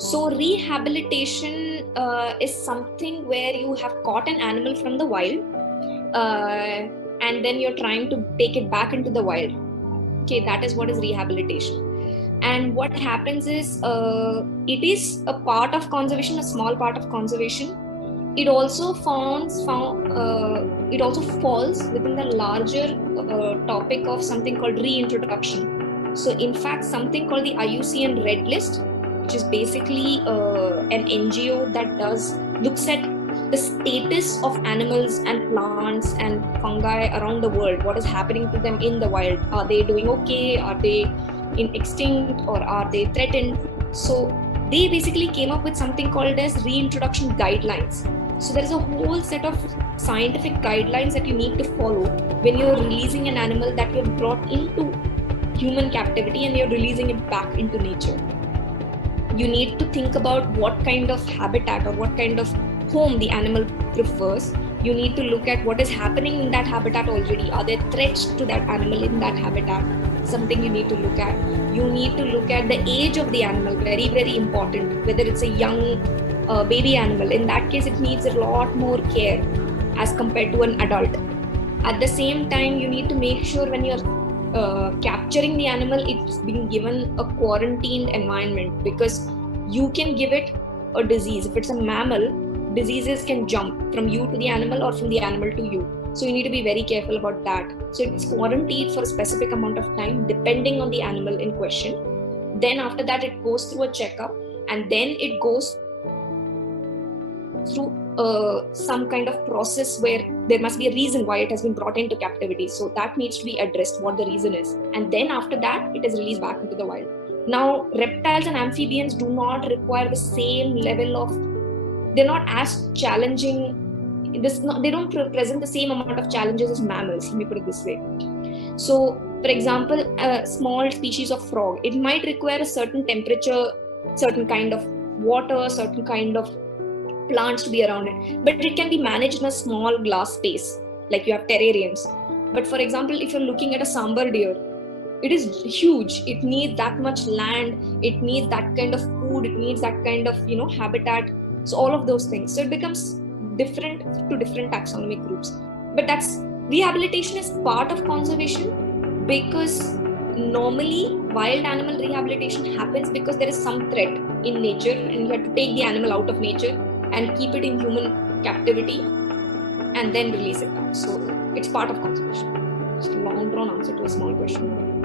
So rehabilitation is something where you have caught an animal from the wild, and then you're trying to take it back into the wild. Okay, that is what is rehabilitation. And what happens is, it is a part of conservation, a small part of conservation. It also it also falls within the larger topic of something called reintroduction. So in fact, something called the IUCN Red List, which is basically an NGO that looks at the status of animals and plants and fungi around the world. What is happening to them in the wild? Are they doing okay? Are they in extinct, or are they threatened? So they basically came up with something called as reintroduction guidelines. So there is a whole set of scientific guidelines that you need to follow when you're releasing an animal that you've brought into human captivity and you're releasing it back into nature. You need to think about what kind of habitat or what kind of home the animal prefers. You need to look at what is happening in that habitat already. Are there threats to that animal in that habitat? Something you need to look at. You need to look at the age of the animal, very, very important. Whether it's a young baby animal, in that case, it needs a lot more care as compared to an adult. At the same time, you need to make sure when you're capturing the animal, it's being given a quarantined environment, because you can give it a disease. If it's a mammal, diseases can jump from you to the animal or from the animal to you. So you need to be very careful about that. So it's quarantined for a specific amount of time depending on the animal in question. Then after that, it goes through a checkup, and then it goes through some kind of process where there must be a reason why it has been brought into captivity. So that needs to be addressed, what the reason is. And then after that, it is released back into the wild. Now, reptiles and amphibians do not require the same level of, they're not as challenging. They don't present the same amount of challenges as mammals, let me put it this way. So, for example, a small species of frog, it might require a certain temperature, certain kind of water, certain kind of plants to be around it, but it can be managed in a small glass space, like you have terrariums. But for example, if you're looking at a sambar deer, it is huge. It needs that much land, it needs that kind of food, it needs that kind of habitat. So all of those things, so it becomes different to different taxonomic groups. But that's, rehabilitation is part of conservation, because normally wild animal rehabilitation happens because there is some threat in nature and you have to take the animal out of nature and keep it in human captivity and then release it back. So it's part of conservation. It's a long drawn answer to a small question.